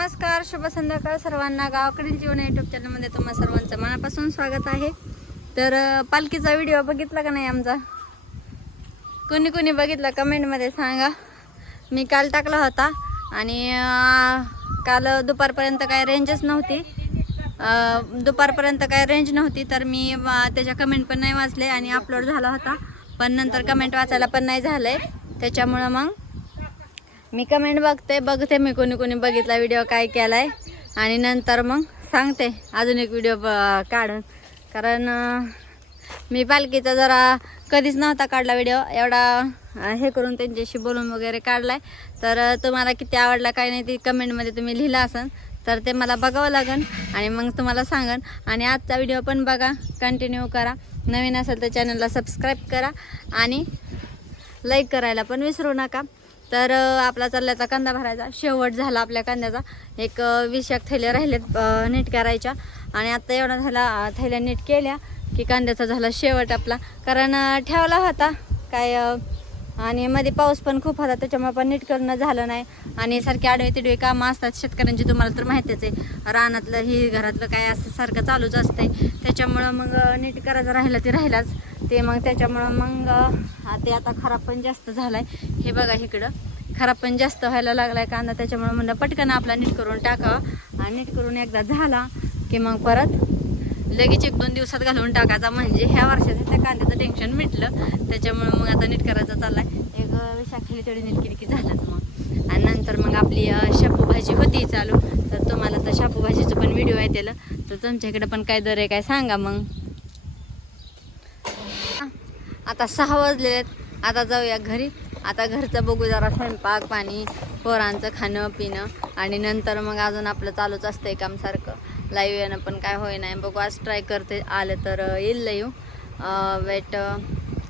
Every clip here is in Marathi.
नमस्कार शुभ संध्याकाळ सर्वांना. गावाकडील जीवन युट्यूब चॅनलमध्ये तुम्हा सर्वांचं मनापासून स्वागत आहे. तर पालखीचा व्हिडिओ बघितला का नाही आमचा? कोणी कोणी बघितला कमेंटमध्ये सांगा. मी काल टाकला होता आणि काल दुपारपर्यंत काय रेंजच नव्हती. दुपारपर्यंत काय रेंज नव्हती तर मी त्याच्या कमेंट पण नाही वाचले आणि अपलोड झाला होता. पण नंतर कमेंट वाचायला पण नाही झालंय. त्याच्यामुळं मग मी कमेंट बघते बघते मी कोणी कोणी बघितला व्हिडिओ काय केलाय. आणि नंतर मग सांगते अजून एक व्हिडिओ काढून. कारण मी पालखीचा जरा कधीच नव्हता काढला व्हिडिओ एवढा हे करून त्यांच्याशी बोलून वगैरे काढलाय. तर तुम्हाला किती आवडला काय नाही ते कमेंटमध्ये तुम्ही लिहिलं असन. तर ते मला बघावं लागन आणि मग तुम्हाला सांगन. आणि आजचा व्हिडिओ पण बघा कंटिन्यू करा. नवीन असेल तर चॅनलला सबस्क्राईब करा आणि लाईक करायला पण विसरू नका. तर आपला चालल्याचा कांदा भरायचा. शेवट झाला आपल्या कांद्याचा. एक अं, वीस एक थैल्या राहिलेत नीट करायच्या. आणि आत्ता एवढा झाला थैल्या नीट केल्या की कांद्याचा झाला शेवट आपला. कारण ठेवला होता. काय आणि मध्ये पाऊस पण खूप होता त्याच्यामुळे पण नीट करणं झालं नाही. आणि सारखे आडवे तिडवे कामं असतात शेतकऱ्यांची तुम्हाला तर माहितीच आहे. रानातलं ही घरातलं काय असं सारखं चालूच असते त्याच्यामुळं मग नीट करायचं राहिलं ते राहिलाच. ते मग त्याच्यामुळं मग ते आता खराब पण जास्त झालाय. हे बघा इकडं. खराब पण जास्त व्हायला लागलाय कांदा त्याच्यामुळं म्हणलं पटकन आपला नीट करून टाकावा. आणि नीट करून एकदा झाला की मग परत लगेच एक दोन दिवसात घालून टाकायचा. म्हणजे ह्या वर्षाचं त्या कांद्याचं टेन्शन मिटलं. त्याच्यामुळे मग आता नीट करायचा चाललाय. एक विशाखाली तेवढी नीट झालंच मग. आणि नंतर मग आपली शापू भाजी होती चालू. तर तुम्हाला तर शापू भाजीचं पण व्हिडिओ आहे त्याला तर तुमच्याकडे पण काय दर आहे काय सांगा मग. आता सहा वाजलेले आहेत. आता जाऊया घरी. आता घरचं बघू जरा स्वयंपाक पाणी पोरांचं खाणं पिणं. आणि नंतर मग अजून आपलं चालूच असतंय कामसारखं. लाईव्ह येणं पण काय होई नाही बघू आज ट्राय करते. आलं तर येईल लाईव्ह वेट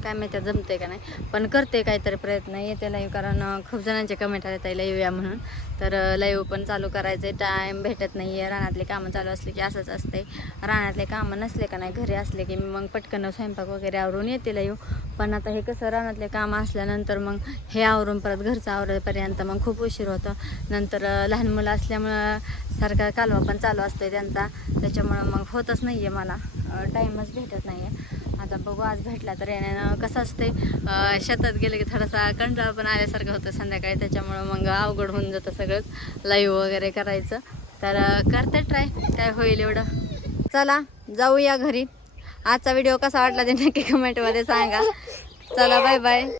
काय माहिती जमते का नाही. पण करते काहीतरी प्रयत्न. येते लाईव्ह कारण खूप जणांचे कमेंट आले आहे लाईव्ह या म्हणून. तर लाईव्ह पण चालू करायचे टाईम भेटत नाही आहे रानातले कामं चालू असले की असंच असते रानातले कामं नसले का नाही घरी असले की मग पटकन स्वयंपाक वगैरे आवरून येते लाईव्ह पण आता हे कसं रानातले काम असल्यानंतर मग हे आवरून परत घरचं आवरेपर्यंत मग खूप उशीर होतं. नंतर लहान मुलं असल्यामुळं सारखा कालवा पण चालू असतोय त्यांचा. त्याच्यामुळं मग होतच नाही आहे मला टाईमच भेटत नाही आहे आता बघू आज भेटला तर येण्यानं कसं असते शेतात गेलं की थोडासा कंटाळा पण आल्यासारखं होतं संध्याकाळी. त्याच्यामुळं मग अवघड होऊन जातं सगळंच. लाईव्ह वगैरे करायचं. तर करते ट्राय काय होईल एवढं. चला जाऊया घरी. आजचा व्हिडिओ कसा वाटला ते नक्की कमेंटमध्ये सांगा. चला बाय बाय